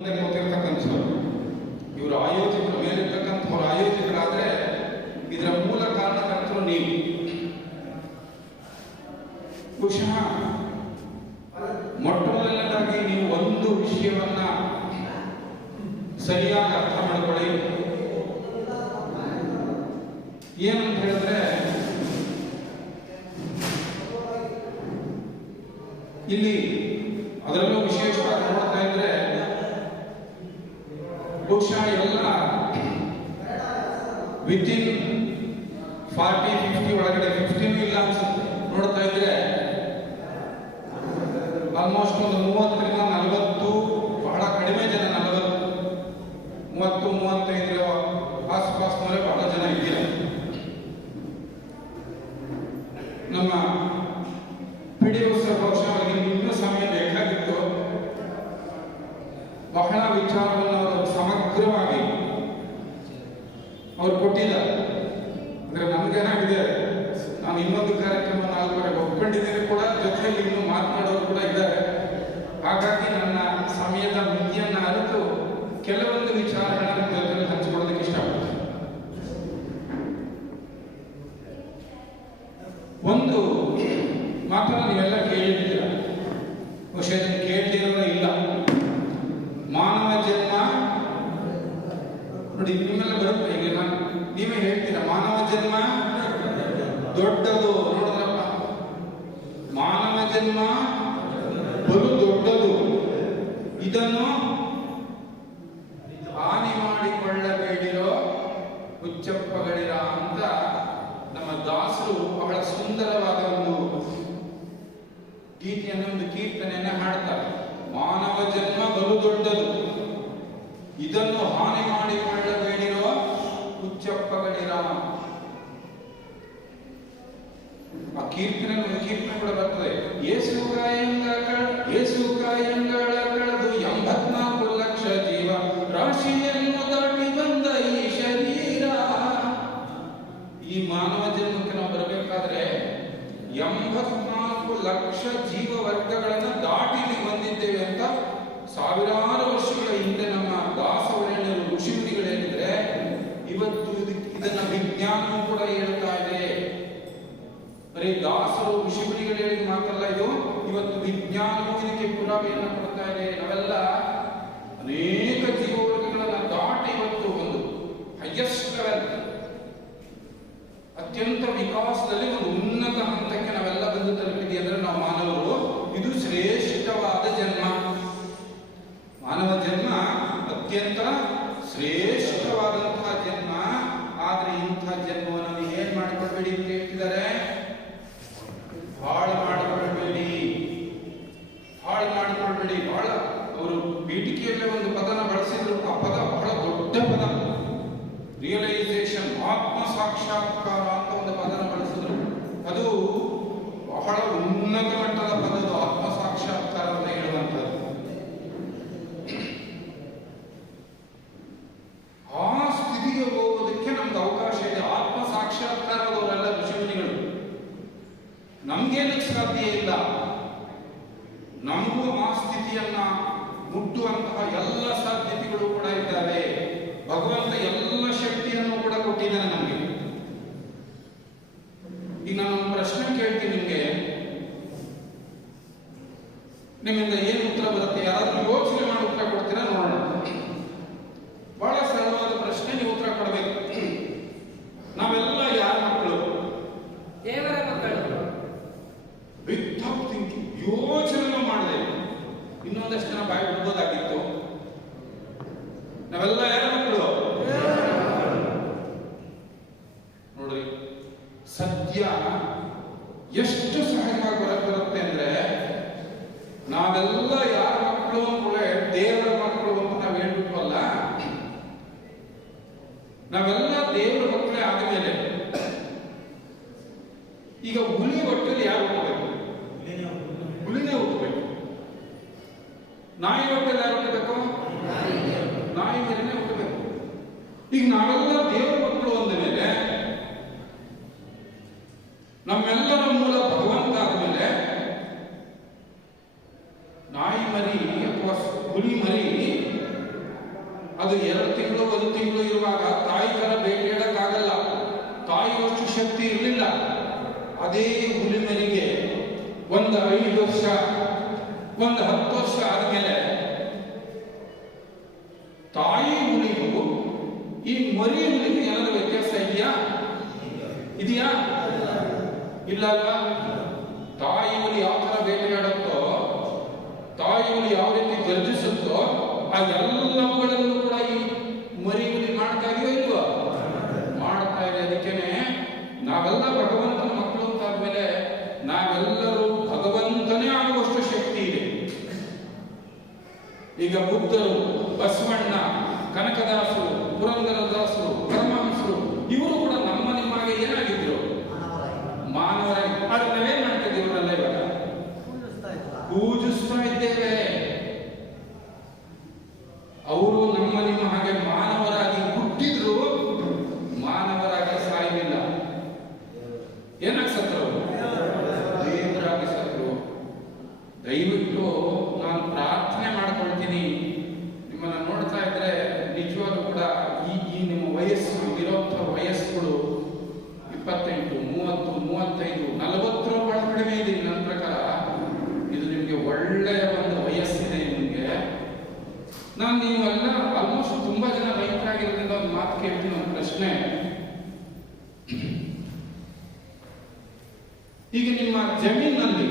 ಗೊತ್ತಿರ್ತಕ್ಕಂಥವ್ರು ಇವರು ಆಯೋಜಕರ ಮೇಲಿರ್ತಕ್ಕಂಥವ್ರು ಆಯೋಜಕರಾದ್ರೆ ಇದರ ಮೂಲ ಕಾರಣಕರ್ತರು ನೀವು. ಬಹುಶಃ ಮೊಟ್ಟ ಮೊದಲನೇದಾಗಿ ನೀವು ಒಂದು ವಿಷಯವನ್ನ ಸರಿಯಾಗಿ ಅರ್ಥ ಮಾಡ್ಕೊಳ್ಳಿ. ಏನಂತ ಹೇಳಿದ್ರೆ, ಇಲ್ಲಿ ಅದರಲ್ಲೂ ವಿಶೇಷವಾಗಿ ನೋಡ್ತಾ ಇದ್ರೆ ಬಹುಶಃ ಎಲ್ಲ ವಿತಿನ್ 40-50 ಒಳಗಡೆ 15 ಇಲ್ಲ ಅನ್ಸುತ್ತೆ. ನೋಡ್ತಾ ಇದ್ರೆ ಆಲ್ಮೋಸ್ಟ್ ಒಂದು 30ರಿಂದ 40, ಬಹಳ ಕಡಿಮೆ ಜನ 40-35 ಆಸುಪಾಸಿನವರೇ ಬಹಳ ಜನ ಇದ್ದೀರ. ನಮ್ಮ ಪಿಡಿಒ ಸರ್ ಬಹುಶಃ ಅವರಿಗೆ ಇನ್ನೂ ಸಮಯ ಬೇಕಾಗಿತ್ತು. ಬಹಳ ವಿಚಾರವನ್ನು ಅವರು ಸಮಗ್ರವಾಗಿ ಅವ್ರು ಕೊಟ್ಟಿದ್ದಾರೆ. ಅಂದ್ರೆ ನಮ್ಗೇನಾಗಿದೆ, ನಾನು ಇನ್ನೊಂದು ಕಾರ್ಯಕ್ರಮ 4 ಒಪ್ಕೊಂಡಿದ್ದೇನೆ ಕೂಡ, ಜೊತೆಯಲ್ಲಿ ಇನ್ನೂ ಮಾತನಾಡೋರು ಕೂಡ ಇದ್ದಾರೆ. ಹಾಗಾಗಿ ನನ್ನ ಸಮಯದ ಮಿತಿಯನ್ನು ಅರಿತು ಕೆಲವೊಂದು ವಿಚಾರಗಳನ್ನು ಜೊತೆಯಲ್ಲಿ ಹಂಚಿಕೊಳ್ಳೋದಕ್ಕೆ ಇಷ್ಟಪಡ್ತೀನಿ. ಒಂದು ಮಾತನ್ನು ನೀವೆಲ್ಲ ಕೇಳಿದ್ದೀರ, ಬಹುಶಃ ಕೇಳ್ತಿರೋರೇ ಇಲ್ಲ. ಮಾನವ ಜನ್ಮ ನೋಡಿ, ನಿಮ್ಮೆಲ್ಲ ಬರುತ್ತೆ. ಈಗ ನೀವೇ ಹೇಳ್ತೀರಾ ಮಾನವ ಜನ್ಮ ದೊಡ್ಡದು. ನೋಡಿದ್ರಪ್ಪ, ಮಾನವ ಜನ್ಮ ಬಲು ದೊಡ್ಡದು, ಇದನ್ನು ಹಾನಿ ಮಾಡಿಕೊಳ್ಳಬೇಡಿರೋ ಹುಚ್ಚಪ್ಪಗಳಿರ ಅಂತ ನಮ್ಮ ದಾಸರು ಬಹಳ ಸುಂದರವಾದ ಒಂದು ಗೀತೆಯನ್ನು, ಒಂದು ಕೀರ್ತನೆಯನ್ನ ಹಾಡ್ತಾರೆ. ಮಾನವ ಜನ್ಮ ಬಲು ದೊಡ್ಡದು, ಇದನ್ನು ಹಾನಿ ಮಾಡಿಕೊಳ್ಳಬೇಡಿರೋ ಹುಚ್ಚಪ್ಪಗಳಿರ. ಆ ಕೀರ್ತನೆ, ಒಂದು ಕೀರ್ತನೆ ಕೂಡ ಬರ್ತದೆ. ಯೇಸು ಕಾಯಂಗಳ ಕಳೆದು 84 ಲಕ್ಷ ಜೀವ ರಾಶಿಯನ್ನು ದಾಟಿ ಬಂದ ಈ ಶರೀರ. ಈ ಮಾನವ ಜನ್ಮಕ್ಕೆ ನಾವು ಬರಬೇಕಾದ್ರೆ 84 ಲಕ್ಷ ಜೀವ ವರ್ಗಗಳನ್ನು ದಾಟಿ ಬಂದಿದ್ದೇವೆ ಅಂತ ಸಾವಿರಾರು ವರ್ಷಗಳ ಹಿಂದೆ ನಮ್ಮ ದಾಸವರೇಣ್ಯರು ಋಷಿಮುನಿಗಳು ಹೇಳಿದ್ರೆ, ಇವತ್ತು ಇದನ್ನ ವಿಜ್ಞಾನವೂ ಕೂಡ ಹೇಳ್ತಾ ಇದೆ. ಬರೀ ದಾಸರು ಋಷಿಮುನಿಗಳು ಹೇಳಿದ ಮಾತಲ್ಲ ಇದು, ಇವತ್ತು ವಿಜ್ಞಾನವೂ ಇದಕ್ಕೆ ಪುರಾವೆಯನ್ನು ಕೊಡ್ತಾ ಇದೆ. ನಾವೆಲ್ಲ ಅನೇಕ ಜೀವವರ್ಗಗಳನ್ನ ದಾಟಿ ಇವತ್ತು ಒಂದು ಹೈಯೆಸ್ಟ್ ಲೆವೆಲ್, ಅತ್ಯಂತ ವಿಕಾಸದಲ್ಲಿ ಒಂದು ಉನ್ನತ ಹಂತಕ್ಕೆ ನಾವೆಲ್ಲ ಬಂದು ತಲುಪಿದ್ದೀವಿ. ಅಂದ್ರೆ ನಾವು ಮಾನವರು, ಇದು ಶ್ರೇಷ್ಠವಾದ ಜನ್ಮ. ಮಾನವ ಜನ್ಮ ಅತ್ಯಂತ ಶ್ರೇಷ್ಠವಾದಂತಹ ಜನ್ಮ. ಆದ್ರೆ ಇಂತಹ ಜನ್ಮವನ್ನು ನೀವು ಏನ್ ಮಾಡಿಕೊಳ್ಬೇಡಿ ಅಂತ ಹೇಳ್ತಿದ್ದಾರೆ, ಹಾಳು ಮಾಡಿಕೊಳ್ಬೇಡಿ, ಹಾಳು ಮಾಡಿಕೊಳ್ಬೇಡಿ. ಬಹಳ ಅವರು ಪೀಠಿಕೆಯಲ್ಲೇ ಒಂದು ಪದನ ಬಳಸಿದ್ರು. ಆ ಪದ ಬಹಳ ದೊಡ್ಡ ಪದ, ರಿಯಲೈಸೇಷನ್, ಆತ್ಮ ಸಾಕ್ಷಾತ್ಕಾರ ಅಂತ ಒಂದು ಪದನ ಬಳಸಿದ್ರು. ಅದು ಬಹಳ ಉನ್ನತ ಮಟ್ಟದ ಪದದು, ಆತ್ಮ ಸಾಕ್ಷಾತ್ಕಾರ ಅಂತ ಹೇಳುವಂಥದ್ದು. ಆ ಸ್ಥಿತಿಗೆ ಹೋಗೋದಕ್ಕೆ ನಮ್ಗೆ ಅವಕಾಶ ಇದೆ. ಆತ್ಮ ಸಾಕ್ಷಾತ್ಕಾರದವರೆಲ್ಲ ಋಷಿಮುನಿಗಳು. ನಮ್ಗೇನಕ್ಕೆ ಸಾಧ್ಯ ಇಲ್ಲ. ನಮಗೂ ಆ ಸ್ಥಿತಿಯನ್ನ ಮುಟ್ಟುವಂತಹ ಎಲ್ಲ ಸಾಧ್ಯತೆಗಳು ಕೂಡ ಇದ್ದಾವೆ. ಭಗವಂತ ಎಲ್ಲ ಶಕ್ತಿಯನ್ನು ಕೂಡ ಕೊಟ್ಟಿದ್ದಾನೆ ನಮಗೆ. ಈಗ ನಾನು ಒಂದು ಪ್ರಶ್ನೆ ಕೇಳ್ತೀನಿ ನಿಮ್ಗೆ, ನಿಮ್ಮಿಂದ ಏನು ಉತ್ತರ ಬರುತ್ತೆ? ಯಾರಾದ್ರೂ ಯೋಚನೆ ಮಾಡಿ ಉತ್ತರ ಕೊಡ್ತೀರಾ? ನೋಡೋಣ. ಬಹಳ ಸರಳವಾದ ಪ್ರಶ್ನೆ, ನೀವು ಉತ್ತರ ಕೊಡಬೇಕು. ನಾವೆಲ್ಲ ಯಾರ ಮಕ್ಕಳು? ದೇವರ ಮಕ್ಕಳು. ವಿಥೌಟ್ ಥಿಂಕಿಂಗ್, ಯೋಚನೆ ಮಾಡದೆ ಇನ್ನೊಂದಷ್ಟು ಜನ ಬಾಯಿ ಬಿಡ್ಬೋದಾಗಿತ್ತು. ನಾವೆಲ್ಲ ಯಾರ ಮಕ್ಕಳು? ನೋಡ್ರಿ, ಸತ್ಯ ಎಷ್ಟು ಸಹಜವಾಗಿ ಬರುತ್ತೆ ಅಂದ್ರೆ, ನಾವೆಲ್ಲ ಯಾರ ಮಕ್ಕಳು ಕೂಡ ದೇವರ ಮಕ್ಕಳು ಅಂತ ನಾವು ಹೇಳ್ಬಿಟ್ವಲ್ಲ. ನಾವೆಲ್ಲ ದೇವರ ಮಕ್ಕಳೇ ಆದಮೇಲೆ ಈಗ ಹುಲಿ ಹೊಟ್ಟೆಲಿ ಯಾರು ಹುಟ್ಟಬೇಕು? ಹುಲಿನೇ ಹುಟ್ಟಬೇಕು. ನಾಯಿ ಹೊಟ್ಟೆಲಿ ಯಾರು ಹುಟ್ಟಬೇಕು? ನಾಯಿ ಮೇಲೆನೆ ಹುಟ್ಟಬೇಕು. ಈಗ ನಾವೆಲ್ಲ ದೇವರ ಮಕ್ಕಳು ಅಂದ ಮೇಲೆ, ನಮ್ಮೆಲ್ಲರ ಮೂಲ ಭಗವಂತ ಆದ್ಮೇಲೆ, ನಾಯಿ ಮರಿ ಅಥವಾ ಹುಲಿ ಮರಿ 5 ವರ್ಷ, ಒಂದು 10 ವರ್ಷ ಆದ್ಮೇಲೆ ತಾಯಿ ಹುಲಿಗೂ ಈ ಮರಿ ಹುಲಿಗೂ ಏನಾದ್ರು ವ್ಯತ್ಯಾಸ ಇದೆಯಾ? ಇಲ್ಲ ಅಲ್ವಾ? ತಾಯಿ ಹುಲಿ ಯಾವ ತರ ಬೇಟೆಯಾಡುತ್ತೋ, ತಾಯಿ ಹುಲಿ ಯಾವ ರೀತಿ ಗರ್ಜಿಸುತ್ತೋ, ಆ ಎಲ್ಲವುಗಳನ್ನು ಕೂಡ ಈ ಮರಿ ಹುಲಿ ಮಾಡ್ತಾ ಇದೆಯೋ ಇಲ್ವಾ? ಮಾಡ್ತಾ ಇದೆ. ಅದಕ್ಕೇನೆ ನಾವೆಲ್ಲ ಭಗವಂತನ ಮಕ್ಕಳು ಅಂತಾದ್ಮೇಲೆ ನಾವೆಲ್ಲರೂ ಭಗವಂತನೇ ಆಗುವಷ್ಟು ಶಕ್ತಿ ಇದೆ. ಈಗ ಬುದ್ಧರು, ಬಸವಣ್ಣ, ಕನಕದಾಸರು, ಪುರಂದರದಾಸರು, ಪರಮಹಂಸರು ಇವರು ಕೂಡ ನಮ್ಮ ನಿಮ್ಮಾಗೆ ಏನಾಗಿದ್ರು? ಮಾನವರಾಗಿ. ಆದ್ರೆ ನಾವೇನ್ ಮಾಡ್ತಿದ್ದೀವಿ? ಇವರೆಲ್ಲ ಇವಾಗ ಪೂಜಿಸ್ತಾ ಇದ್ದೇವೆ. ಅವರು ನಮ್ಮ ನಿಮ್ಮ ಹಾಗೆ ಮಾನವರಾಗಿ ಹುಟ್ಟಿದ್ರು, ಮಾನವರಾಗಿ ಸಾಯಲಿಲ್ಲ. ಏನಾಗಿ ಸತ್ರು? ದೇವರಾಗಿ ಸತ್ರು. ದಯವಿಟ್ಟು ನಾನು ಪ್ರಾರ್ಥನೆ ಮಾಡ್ಕೊಳ್ತೀನಿ, ನಿಮ್ಮನ್ನ ನೋಡ್ತಾ ಇದ್ರೆ ನಿಜವಾಗ್ಲೂ ಕೂಡ ಈ ನಿಮ್ಮ ವಯಸ್ಸು ಇರೋಂಥ ವಯಸ್ಸುಗಳು 28, 30, 35, 40 ಬಹಳ ಕಡಿಮೆ ಇದೆ ನನ್ನ ಪ್ರಕಾರ. ಇದು ನಿಮ್ಗೆ ಒಳ್ಳೆಯ ಒಂದು ವಯಸ್ಸಿದೆ. ನಿಮ್ಗೆ ನಾನು ನೀವೆಲ್ಲ ಆಲ್ಮೋಸ್ಟ್ ತುಂಬಾ ಜನ ರೈತರಾಗಿರೋದ್ರಿಂದ ಒಂದು ಮಾತು ಕೇಳ್ತೀನಿ, ಒಂದು ಪ್ರಶ್ನೆ. ಈಗ ನಿಮ್ಮ ಜಮೀನಲ್ಲಿ,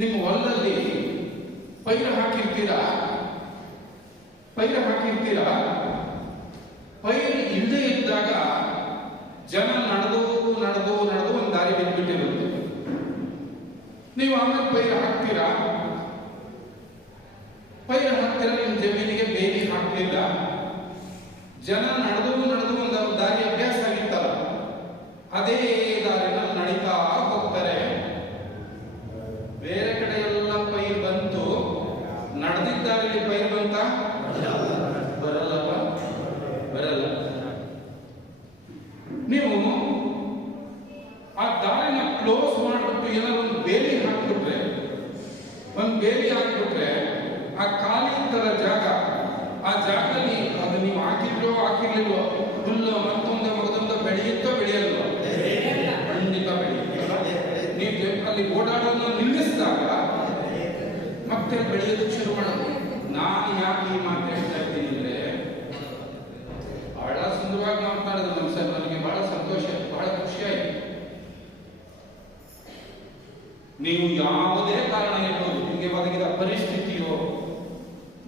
ನಿಮ್ಮ ಹೊಲದಲ್ಲಿ ಪೈರು ಹಾಕಿರ್ತೀರಾ. ಪೈರು ಇಲ್ಲದೆ ಇದ್ದಾಗ ಜನ ನಡೆದು ಒಂದು ದಾರಿ ಬಿಟ್ಬಿಟ್ಟಿರುತ್ತೆ. ನೀವು ಆಮೇಲೆ ಪೈರು ಹಾಕ್ತೀರಾ. ನಿಮ್ಮ ಜಮೀನಿಗೆ ಬೇಲಿ ಹಾಕಲಿಲ್ಲ. ಜನ ನಡೆದು ಒಂದು ದಾರಿ ಅಭ್ಯಾಸ ಆಗಿತ್ತಲ್ಲ, ಅದೇ ದಾರಿನ ನಡೀತಾ ಹೋಗ್ತಾರೆ. ಬೇರೆ ಕಡೆ ಎಲ್ಲ ಪೈರು ಬಂತು, ನಡೆದಿದ್ದಾರಲ್ಲಿ ಪೈರು ಬಂತ? ಬರಲ್ಲ. ನೀವು ಆ ದಾರಿನ ಕ್ಲೋಸ್ ಮಾಡಿಬಿಟ್ಟು ಏನಾದ್ರು ಒಂದು ಬೇಲಿ ಹಾಕ್ಬಿಟ್ರೆ ಆ ಖಾಲಿ ತರ ಜಾಗ, ಆ ಜಾಗದಲ್ಲಿ ಅದು ನೀವು ಹಾಕಿರ್ಲಿಲ್ವೋ ಹುಲ್ಲು ಮತ್ತೊಂದು ಬೆಳೆಯುತ್ತೋ ಬೆಳೆಯಲ್ವೋ? ಖಂಡಿತ ಬೆಳೆಯುತ್ತಲ್ಲ. ನೀವು ಅಲ್ಲಿ ಓಡಾಡೋದನ್ನ ನಿಲ್ಲಿಸಿದಾಗ ಮತ್ತೆ ಬೆಳೆಯೋದಕ್ಕೆ ಶುರು ಮಾಡೋದು. ನಾನು ಯಾಕೆ ಈ ಮಾತು ಹೇಳ್ತಾ ಇದ್ದೀನಿ ಅಂದ್ರೆ, ಬಹಳ ಸುಂದರವಾಗಿ ಮಾತಾಡಿದ್ರು ನಮ್ಮ ಸರ್. ನನಗೆ ಬಹಳ ಸಂತೋಷ, ಬಹಳ ಖುಷಿಯಾಯಿತು. ನೀವು ಯಾವುದೇ ಕಾರಣ ಇರ್ಬೋದು, ನಿಮಗೆ ಒದಗಿದ ಪರಿಸ್ಥಿತಿಯೋ,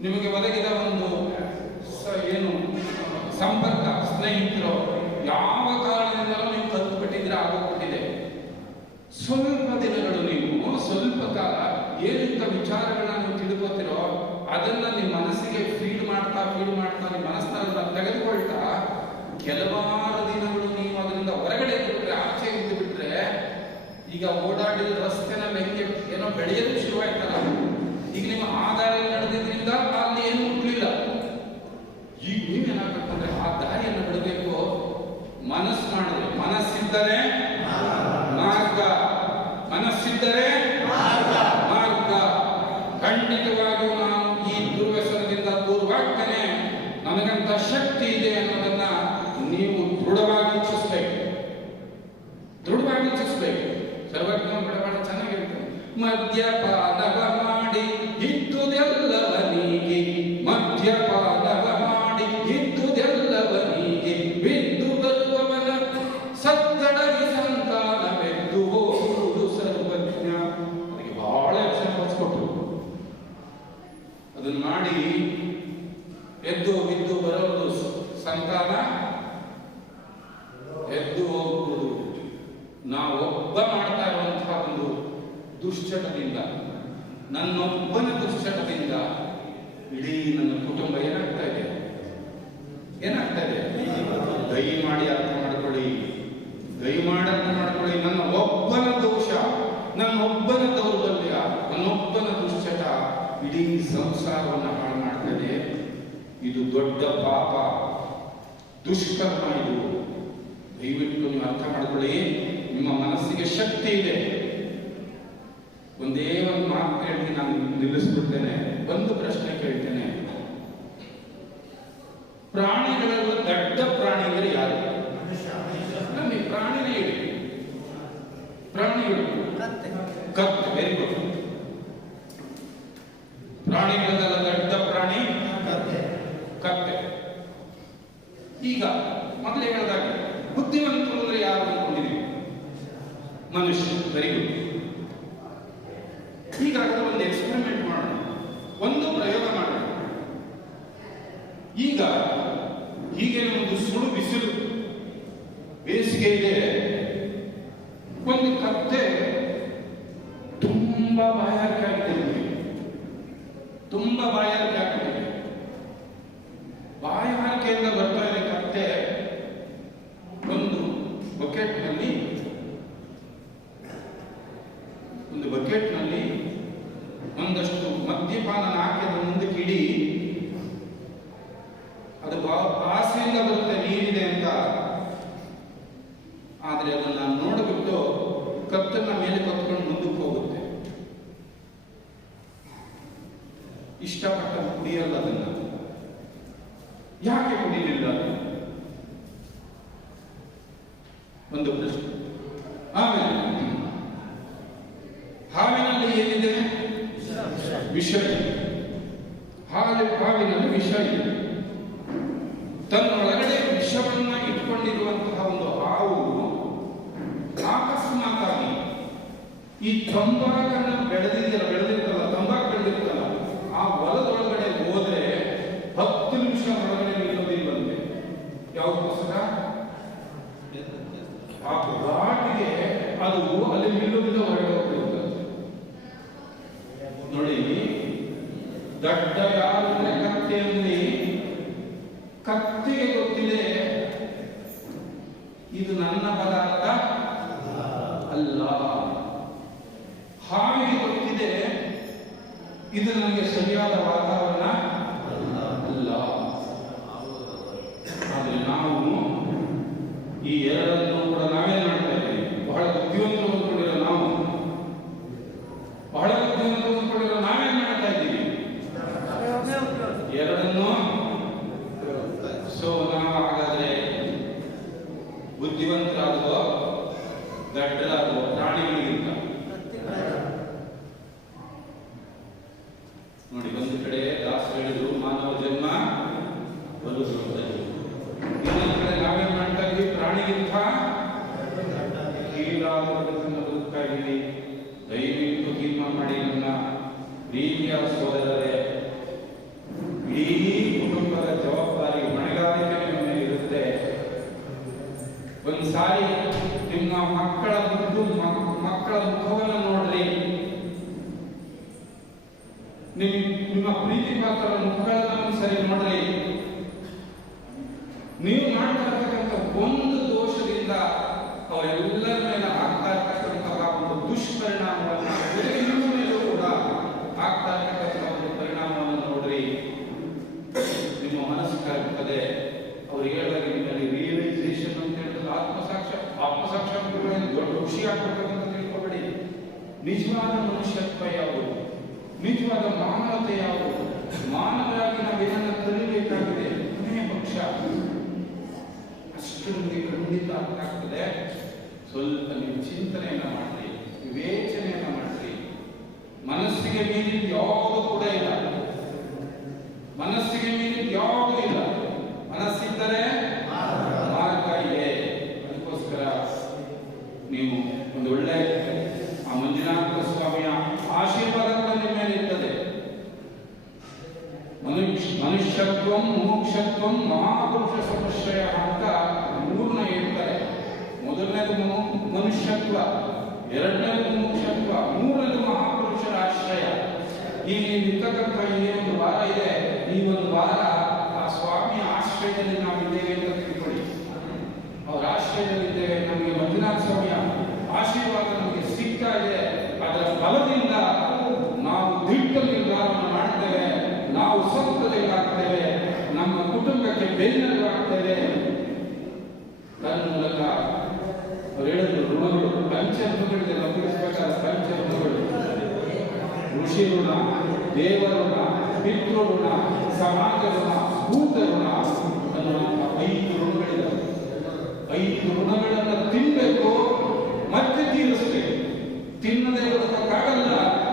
ನಿಮಗೆ ಒದಗಿದ ಒಂದು ಸಂಪರ್ಕ, ಸ್ನೇಹಿತರು, ಯಾವ ಕಾರಣದಿಂದಲೂ ನೀವು ಕಲ್ತುಬಿಟ್ಟಿದ್ರೆ ಆಗೋಗ್ಬಿಟ್ಟಿದೆ. ಸ್ವಲ್ಪ ದಿನಗಳು ನೀವು ಸ್ವಲ್ಪ ಕಾಲ ಏನಿಂತ ವಿಚಾರಗಳನ್ನ ನೀವು ತಿಳ್ಕೋತಿರೋ ಅದನ್ನ ನಿಮ್ಮ ಮನಸ್ಸಿಗೆ ಫೀಡ್ ಮಾಡ್ತಾ ನಿಮ್ಮ ಮನಸ್ಸನ್ನ ತೆಗೆದುಕೊಳ್ತಾ ಕೆಲವಾರು ದಿನಗಳು ನೀವು ಅದರಿಂದ ಹೊರಗಡೆ ಬಿಟ್ರೆ, ಆಚೆ ಇದ್ದು ಬಿಟ್ರೆ, ಈಗ ಓಡಾಡಿದ ರಸ್ತೆನಲ್ಲಿ ಹೆಂಗೆ ಏನೋ ಬೆಳೆಯೋದು ಶುರುವಾಯ್ತಲ್ಲ, ಈಗ ನಿಮ್ಮ ಆದಾಯ ನಡೆದಿದ್ರಿಂದ ಅಲ್ಲಿ ಏನು ಮುಟ್ಲಿಲ್ಲ. ಈಗ ನೀವೇನಾಗಬೇಕಂದ್ರೆ ಆ ದಾರಿಯನ್ನು ಬಿಡಬೇಕು. ಮನಸ್ಸು ಮಾಡಿದ್ರೆ, ಮನಸ್ಸಿದ್ದರೆ ಮಾರ್ಗ. ಖಂಡಿತವಾಗಿಯೂ ನಾನು ಈ ದುರ್ವ್ಯಸನದಿಂದ ದೂರವಾಗ್ತೇನೆ, ನನಗಂತ ಶಕ್ತಿ ಇದೆ ಅನ್ನೋದನ್ನ ನೀವು ದೃಢವಾಗಿ ಇಚ್ಛಿಸಬೇಕು. ಸರ್ವಜ್ಞ ಬಹಳ ಚೆನ್ನಾಗಿರುತ್ತೆ. ಮದ್ಯಪಾನವ ಮಾಡಿ ಇದ್ದುದೆಲ್ಲವನಿಗೆ, ಬಿದ್ದು ಬರುವವನ ಸದ್ದಡಗಿ ಸಂತಾನವೆದ್ದು ಹೋಗುವುದು ಸರ್ವಜ್ಞ. ಅದಕ್ಕೆ ಬಹಳ ಕೊಟ್ಟರು. ಅದನ್ನ ಮಾಡಿ ಎದ್ದು ಬಿದ್ದು ಬರೋದು ಸಂತಾನ, ಎದ್ದು ಹೋಗುವುದು. ನಾವೊಬ್ಬ ಮಾಡ್ತಾ ಇರುವಂತಹ ಒಂದು ದುಶ್ಚಟದಿಂದ, ನನ್ನೊಬ್ಬನ ದುಶ್ಚಟದಿಂದ ಇಡೀ ನನ್ನ ಕುಟುಂಬ ಏನಾಗ್ತಾ ಇದೆ? ದಯಮಾಡಿ ಅರ್ಥ ಮಾಡ್ಕೊಳ್ಳಿ. ನನ್ನ ಒಬ್ಬನ ದೋಷ, ನನ್ನೊಬ್ಬನ ದೌರ್ಬಲ್ಯ, ನನ್ನೊಬ್ಬನ ದುಶ್ಚಟ ಇಡೀ ಸಂಸಾರವನ್ನು ಹಾಳು ಮಾಡ್ತದೆ. ಇದು ದೊಡ್ಡ ಪಾಪ, ದುಷ್ಕರ್ಮ. ಇದು ದಯವಿಟ್ಟು ನೀವು ಅರ್ಥ ಮಾಡ್ಕೊಳ್ಳಿ. ನಿಮ್ಮ ಮನಸ್ಸಿಗೆ ಶಕ್ತಿ ಇದೆ. ಒಂದೇ ಒಂದು ಮಾತು ಕೇಳಿ ನಾನು ನಿಲ್ಲಿಸ್ಬಿಡ್ತೇನೆ. ಒಂದು ಪ್ರಶ್ನೆ ಕೇಳ್ತೇನೆ. ಪ್ರಾಣಿಗಳೆಲ್ಲ ದೊಡ್ಡ ಪ್ರಾಣಿ ಅಂದ್ರೆ ಯಾರು? ನಮಗೆ ಪ್ರಾಣಿನೇ ಹೇಳಿ. ಪ್ರಾಣಿಗಳು ಕತ್ತೆ, ವೆರಿ ಗುಡ್. ಪ್ರಾಣಿಗಳನ್ನೆಲ್ಲ ದೊಡ್ಡ ಪ್ರಾಣಿ ಕತ್ತೆ. ಈಗ ಮೊದಲೇ ಹೇಳಿದಾಗ ಬುದ್ಧಿವಂತರು ಅಂದ್ರೆ ಯಾರು ಅಂದ್ಕೊಂಡಿದ್ದೀವಿ? ಮನುಷ್ಯ, ವೆರಿ ಗುಡ್. ಹೀಗಾದ್ರೆ ಒಂದು ಎಕ್ಸ್ಪೆರಿಮೆಂಟ್ ಮಾಡೋಣ, ಒಂದು ಪ್ರಯೋಗ ಮಾಡೋಣ. ಈಗ ಹೀಗೆ ಒಂದು ಸುಡು ಬಿಸಿಲು, ಬೇಸಿಗೆ ಇದೆ, ಒಂದು ಕತ್ತೆ ತುಂಬಾ ಬಾಯಾರಿಕೆ ಆಗಿದೆ, ತುಂಬಾ ಬಾಯಾರಿಕೆ ಆಗ್ತಿದೆ. ಬಾಯಾರಿಕೆಯಿಂದ ಬರ್ತಾ ಇದೆ ಕತ್ತೆ. ಒಂದು ಬಕೆಟ್ನಲ್ಲಿ ಒಂದಷ್ಟು ಮದ್ಯಪಾನ ಹಾಕಿ ಅದರ ಮುಂದಕ್ಕೆ ಇಡಿ. ಅದು ಆಸೆಯಿಂದ ಬರುತ್ತೆ ನೀರಿದೆ ಅಂತ. ಆದ್ರೆ ಅದನ್ನ ನೋಡಿಬಿಟ್ಟು ಕತ್ತನ್ನ ಮೇಲೆ ಕತ್ಕೊಂಡು ಮುಂದಕ್ಕೆ ಹೋಗುತ್ತೆ. ಇಷ್ಟಪಟ್ಟ ಕುಡಿಯಲ್ಲ ಅದನ್ನ. ಯಾಕೆ ಕುಡಿಲಿಲ್ಲ? ಒಂದು ಪ್ರಶ್ನೆ. ಆಮೇಲೆ ಹಾವಿನಲ್ಲಿ ಏನಿದೆ? ವಿಷ ಇದೆ. ಹಾವಿನಲ್ಲಿ ವಿಷ ಇದೆ. ತನ್ನೊಳಗಡೆ ವಿಷವನ್ನ ಇಟ್ಕೊಂಡಿರುವಂತಹ ಒಂದು ಹಾವು ಅಕಸ್ಮಾತಾಗಿ ಈ ತಂಬಾಕನ್ನ ಬೆಳೆದಿರ್ತಲ್ಲ, ತಂಬಾಕು ಬೆಳೆದಿರ್ತಲ್ಲ, ಆ ಹೊಲದೊಳಗಡೆ ಹೋದ್ರೆ 10 ನಿಮಿಷ ಒಳಗಡೆ ನಿಲ್ಲೋದಿಲ್ವಂತೆ. ಯಾವ್ದಕ್ಕೋಸ್ಕರ? ಆ ಘಾಟಿಗೆ ಅದು ಅಲ್ಲಿ ನಿಲ್ಲೋದಿಲ್ಲ, ಹೊರಗೆ ಹೋಗ್ತಿರ್ತದೆ. ನೋಡಿ, ದಡ್ಡ ಯಾರು ಅಂದ್ರೆ ಕತ್ತೆಯಲ್ಲಿ. ಕತ್ತೆಗೆ ಗೊತ್ತಿದೆ ಇದು ನನ್ನ ಪದಾರ್ಥ ಅಲ್ಲ. ಹಾವಿಗೆ ಗೊತ್ತಿದೆ ಇದು ನನಗೆ ಸರಿಯಾದ ವಾತಾವರಣ ಅಲ್ಲ. ಆದ್ರೆ ನಾವು ಈ ಎರಡನ್ನು ಕೂಡ ನಾವೇ ಮಾಡ್ತಾ ಇದ್ದೀವಿ. ಬಹಳ ಬುದ್ಧಿವಂತರು ಅಂದ್ಕೊಂಡಿರೋ ನಾವು, ಬಹಳ ಬುದ್ಧಿವಂತರು ಅಂದ್ಕೊಂಡಿರೋ ನಾವೇನ್ ಮಾಡ್ತಾ ಇದ್ದೀವಿ? ಎರಡನ್ನು. ಸೊ ನಾವು ಹಾಗಾದ್ರೆ ಬುದ್ಧಿವಂತರಾಗುವ ದಡ್ಡರಾಗುವ ಪ್ರಾಣಿಗಳಿಗಿಂತ. ನೋಡಿ, ಒಂದು ಕಡೆ ದಾಸ ಹೇಳಿದ್ರು ಮಾನವ ಜನ್ಮ ಬಲು ದೊಡ್ಡದು. ಇನ್ನೊಂದು ಕಡೆ ನಾವೇನ್ ಮಾಡ್ತಾ ಇದ್ವಿ? ಪ್ರಾಣಿಗಿಂತ ಕೀಳಾಗುವುದನ್ನು ಬದುಕ್ತಾ ಇದ್ದೀವಿ. ದಯವಿಟ್ಟು ತೀರ್ಮಾನ ಮಾಡಿ ನನ್ನ ಪ್ರೀತಿಯ ಸೋದರರೇ, ಇಡೀ ಕುಟುಂಬದ ಜವಾಬ್ದಾರಿ ಹೊಣೆಗಾರಿಕೆ ನಿಮ್ಮ ಮೇಲೆ ಇರುತ್ತೆ. ಒಂದ್ಸಾರಿ ನಿಮ್ಮ ಮಕ್ಕಳ ಮುಖವನ್ನು ನೋಡ್ರಿ, ನಿಮ್ಮ ಪ್ರೀತಿ ಪಾತ್ರರ ಮುಖಗಳನ್ನು ಸರಿ ನೋಡ್ರಿ. ನೀವು ಮಾಡ್ತಾ ಇರ್ತಕ್ಕಂಥ ಒಂದು ದೋಷದಿಂದ ಅವರೆಲ್ಲರ ಮೇಲೆ ಆಗ್ತಾ ಇರ್ತಕ್ಕಂತಹ ಒಂದು ದುಷ್ಪರಿಣಾಮವನ್ನು ಮೇಲೂ ಕೂಡ ಆಗ್ತಾ ಇರ್ತಕ್ಕಂಥ ಒಂದು ಪರಿಣಾಮವನ್ನು ನೋಡ್ರಿ. ನಿಮ್ಮ ಮನಸ್ಸು ಕರಗುತ್ತದೆ. ಅವ್ರು ಹೇಳಿದಾಗ ನಿಮ್ಮಲ್ಲಿ ರಿಯಲೈಸೇಷನ್ ಅಂತ ಹೇಳಿದ್ರೆ ಆತ್ಮಸಾಕ್ಷಾತ್ಕಾರಗಳನ್ನು ದೊಡ್ಡ ಖುಷಿ ಆಗ್ಬೇಕಂತ ತಿಳ್ಕೊಬೇಡಿ. ನಿಜವಾದ ಮನುಷ್ಯತ್ವ ಯಾವುದು? ನಿಜವಾದ ಮಾನವತೆ ಯಾವುದು? ಮಾನವರಾಗಿ ನಾವೇನನ್ನ ಕಲಿಬೇಕಾಗಿದೆ. ಕೊನೆಯ ಪಕ್ಷ ಅಷ್ಟು ನಿಮಗೆ ಖಂಡಿತ ಅರ್ಥ ಆಗ್ತದೆ. ಸ್ವಲ್ಪ ನೀವು ಚಿಂತನೆಯನ್ನ ಮಾಡ್ರಿ, ವಿವೇಚನೆಯನ್ನ ಮಾಡ್ರಿ. ಮನಸ್ಸಿಗೆ ಮೀರಿದ ಯಾವುದು ಕೂಡ ಇಲ್ಲ. ಮನಸ್ಸಿಗೆ ಮೀರಿದ ಯಾವುದು ಇಲ್ಲ. ಮನಸ್ಸಿದ್ದರೆ ಮಾರ್ಗ ಇದೆ. ಅದಕ್ಕೋಸ್ಕರ ನೀವು ಒಂದು ಒಳ್ಳೆ ಆ ಮಂಜುನಾಥ ಸ್ವಾಮಿಯ ಆಶೀರ್ವಾದಗಳು ನಿಮ್ಮ ಮೇಲೆ ಇರ್ತದೆ. ಮನುಷ್ಯತ್ವಂ ಮೋಕ್ಷತ್ವಂ ಮಹಾಪುರುಷ ಸಮಶ್ರಯ ಅಂತ 3 ಹೇಳ್ತಾರೆ. ಮೊದಲನೇದು ಮನುಷ್ಯತ್ವ, ಎರಡನೇದು ಮೋಕ್ಷತ್ವ, ಮೂರನೇದು ಮಹಾಪುರುಷರ ಆಶ್ರಯ. ಈಗ ನೀವು ಇರ್ತಕ್ಕಂಥ ಈ ಒಂದು ವಾರ ಇದೆ, ಈ ಒಂದು ವಾರ ಆ ಸ್ವಾಮಿಯ ಆಶ್ರಯದಲ್ಲಿ ನಾವು ಇದ್ದೇವೆ ಅಂತ ತಿಳ್ಕೊಳ್ಳಿ. ಅವರ ಆಶ್ರಯದಲ್ಲಿದ್ದೇವೆ. ನಮಗೆ ಮಂಜುನಾಥ ಸ್ವಾಮಿಯ ಆಶೀರ್ವಾದ ನಮಗೆ ಸಿಗ್ತಾ ಇದೆ. ಅದರ ಬಲದಿಂದ ನಾವು ದಿಟ್ಟ ನಿರ್ಧಾರವನ್ನು ಮಾಡ್ತೇವೆ. ನಾವು ಸೌಖ್ಯದಲ್ಲಾಗ್ತೇವೆ. ನಮ್ಮ ಕುಟುಂಬಕ್ಕೆ ಬೆನ್ನೆಲುಬಾಗ್ತೇವೆ. ತನ್ಮೂಲಕ ಅವರು ಹೇಳಿದ್ರು, ಋಣಗಳು ಪಂಚಋಣಗಳಿದೆ. ನಮಗಿಸಬೇಕಾದ ಪಂಚಋಣಗಳು: ಋಷಿ ಋಣ, ದೇವ ಋಣ, ಪಿತೃ ಋಣ, ಸಮಾಜ ಋಣ, ಭೂತ ಋಣ ಅನ್ನುವಂಥ 5 ಋಣಗಳಿದೆ. 5 ಋಣಗಳನ್ನು ತಿನ್ನಬೇಕು, ಮತ್ತೆ ತೀರ ಸೇವಿಸಬೇಕು. ತಿನ್ನದೆ ಬದುಕಕ್ಕಾಗಲ್ಲ.